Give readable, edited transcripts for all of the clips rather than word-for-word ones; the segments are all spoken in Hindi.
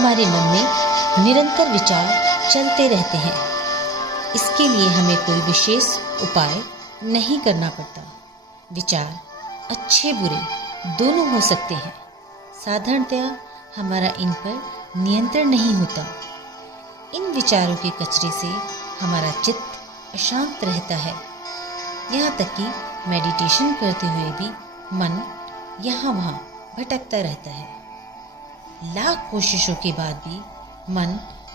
हमारे मन में निरंतर विचार चलते रहते हैं। इसके लिए हमें कोई विशेष उपाय नहीं करना पड़ता। विचार अच्छे बुरे दोनों हो सकते हैं। साधारणतया हमारा इन पर नियंत्रण नहीं होता। इन विचारों के कचरे से हमारा चित्त अशांत रहता है। यहाँ तक कि मेडिटेशन करते हुए भी मन यहाँ वहाँ भटकता रहता है। लाख कोशिशों के बाद भी मन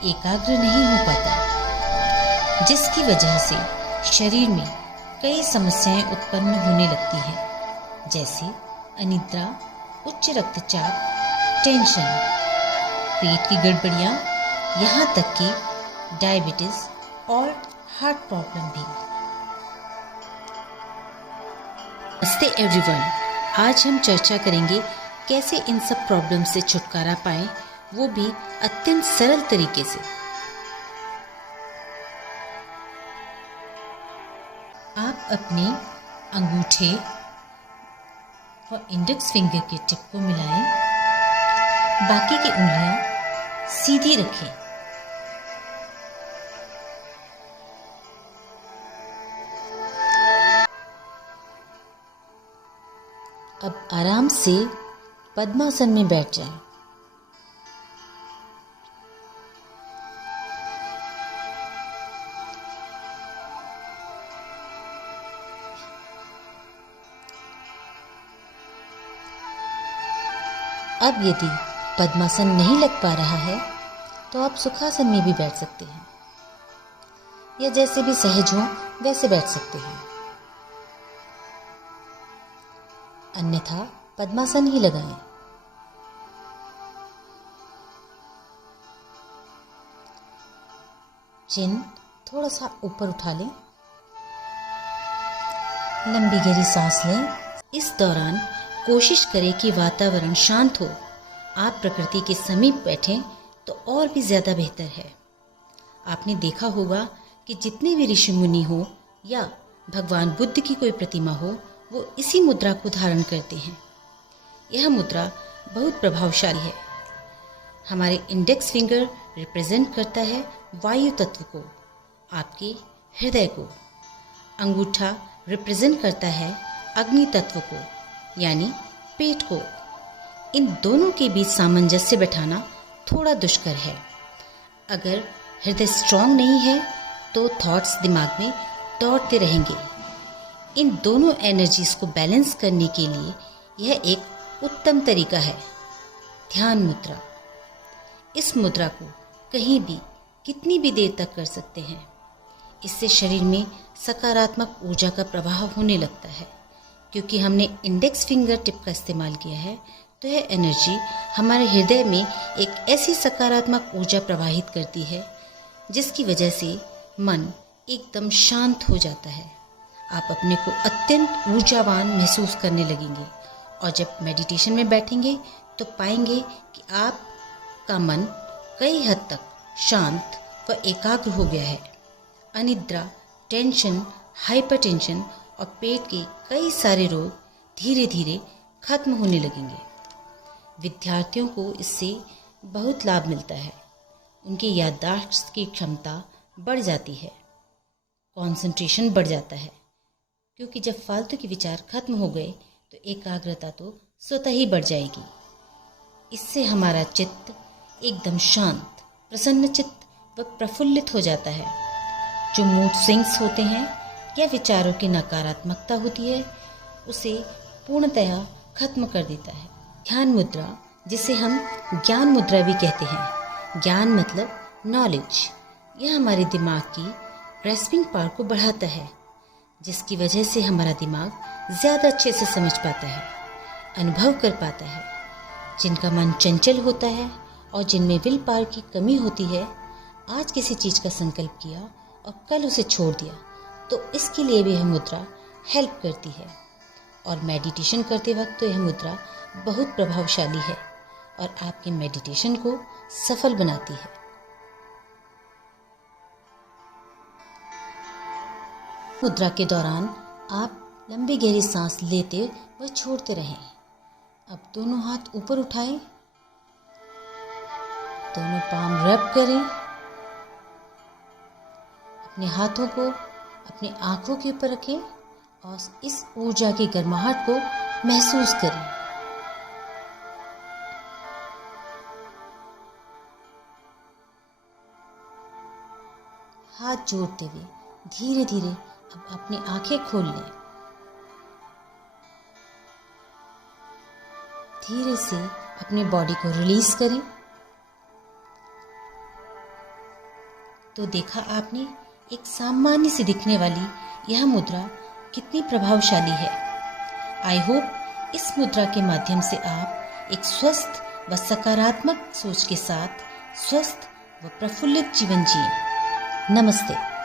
एकाग्र नहीं हो पाता, जिसकी वजह से शरीर में कई समस्याएं उत्पन्न होने लगती हैं, जैसे अनिद्रा, उच्च रक्तचाप, टेंशन, पेट की गड़बड़ियाँ, यहाँ तक कि डायबिटीज और हार्ट प्रॉब्लम भी। नमस्ते एवरीवन, आज हम चर्चा करेंगे कैसे इन सब प्रॉब्लम से छुटकारा पाएं, वो भी अत्यंत सरल तरीके से। आप अपने अंगूठे और इंडेक्स फिंगर के टिप को मिलाएं, बाकी की उंगलियां सीधी रखें। अब आराम से पद्मासन में बैठ जाएं। अब यदि पद्मासन नहीं लग पा रहा है तो आप सुखासन में भी बैठ सकते हैं, या जैसे भी सहज हो वैसे बैठ सकते हैं। अन्यथा पद्मासन ही लगाएं। चिन थोड़ा सा ऊपर उठा लें, लंबी गहरी सांस लें। इस दौरान कोशिश करें कि वातावरण शांत हो। आप प्रकृति के समीप बैठें तो और भी ज़्यादा बेहतर है। आपने देखा होगा कि जितने भी ऋषि मुनि हो या भगवान बुद्ध की कोई प्रतिमा हो, वो इसी मुद्रा को धारण करते हैं। यह मुद्रा बहुत प्रभावशाली है। हमारे इंडेक्स फिंगर रिप्रेजेंट करता है वायु तत्व को, आपके हृदय को। अंगूठा रिप्रेजेंट करता है अग्नि तत्व को, यानी पेट को। इन दोनों के बीच सामंजस्य बैठाना थोड़ा दुष्कर है। अगर हृदय स्ट्रांग नहीं है तो थॉट्स दिमाग में दौड़ते रहेंगे। इन दोनों एनर्जीज को बैलेंस करने के लिए यह एक उत्तम तरीका है ध्यान मुद्रा। इस मुद्रा को कहीं भी कितनी भी देर तक कर सकते हैं। इससे शरीर में सकारात्मक ऊर्जा का प्रवाह होने लगता है। क्योंकि हमने इंडेक्स फिंगर टिप का इस्तेमाल किया है, तो यह एनर्जी हमारे हृदय में एक ऐसी सकारात्मक ऊर्जा प्रवाहित करती है जिसकी वजह से मन एकदम शांत हो जाता है। आप अपने को अत्यंत ऊर्जावान महसूस करने लगेंगे और जब मेडिटेशन में बैठेंगे तो पाएंगे कि आपका मन कई हद तक शांत व एकाग्र हो गया है। अनिद्रा, टेंशन, हाइपरटेंशन और पेट के कई सारे रोग धीरे धीरे खत्म होने लगेंगे। विद्यार्थियों को इससे बहुत लाभ मिलता है। उनकी याददाश्त की क्षमता बढ़ जाती है, कंसंट्रेशन बढ़ जाता है। क्योंकि जब फालतू के विचार खत्म हो गए तो एकाग्रता तो स्वतः ही बढ़ जाएगी। इससे हमारा चित्त एकदम शांत, प्रसन्न चित्त व प्रफुल्लित हो जाता है। जो मूड स्विंग्स होते हैं या विचारों की नकारात्मकता होती है, उसे पूर्णतया खत्म कर देता है। ध्यान मुद्रा, जिसे हम ज्ञान मुद्रा भी कहते हैं, ज्ञान मतलब नॉलेज, यह हमारे दिमाग की ग्रैस्पिंग पावर को बढ़ाता है, जिसकी वजह से हमारा दिमाग ज़्यादा अच्छे से समझ पाता है, अनुभव कर पाता है। जिनका मन चंचल होता है और जिनमें विल पावर की कमी होती है, आज किसी चीज़ का संकल्प किया और कल उसे छोड़ दिया, तो इसके लिए भी यह मुद्रा हेल्प करती है। और मेडिटेशन करते वक्त तो यह मुद्रा बहुत प्रभावशाली है और आपके मेडिटेशन को सफल बनाती है। मुद्रा के दौरान आप लंबी गहरी सांस लेते व छोड़ते रहें। अब दोनों हाथ ऊपर उठाएं, दोनों पाम रब करें। अपने हाथों को अपनी आंखों के ऊपर रखें और इस ऊर्जा की गर्माहट को महसूस करें। हाथ जोड़ते हुए धीरे धीरे अब अपनी आंखें खोल लें। धीरे से अपने बॉडी को रिलीज करें। तो देखा आपने एक सामान्य सी दिखने वाली यह मुद्रा कितनी प्रभावशाली है। आई होप इस मुद्रा के माध्यम से आप एक स्वस्थ व सकारात्मक सोच के साथ स्वस्थ व प्रफुल्लित जीवन जिए। नमस्ते।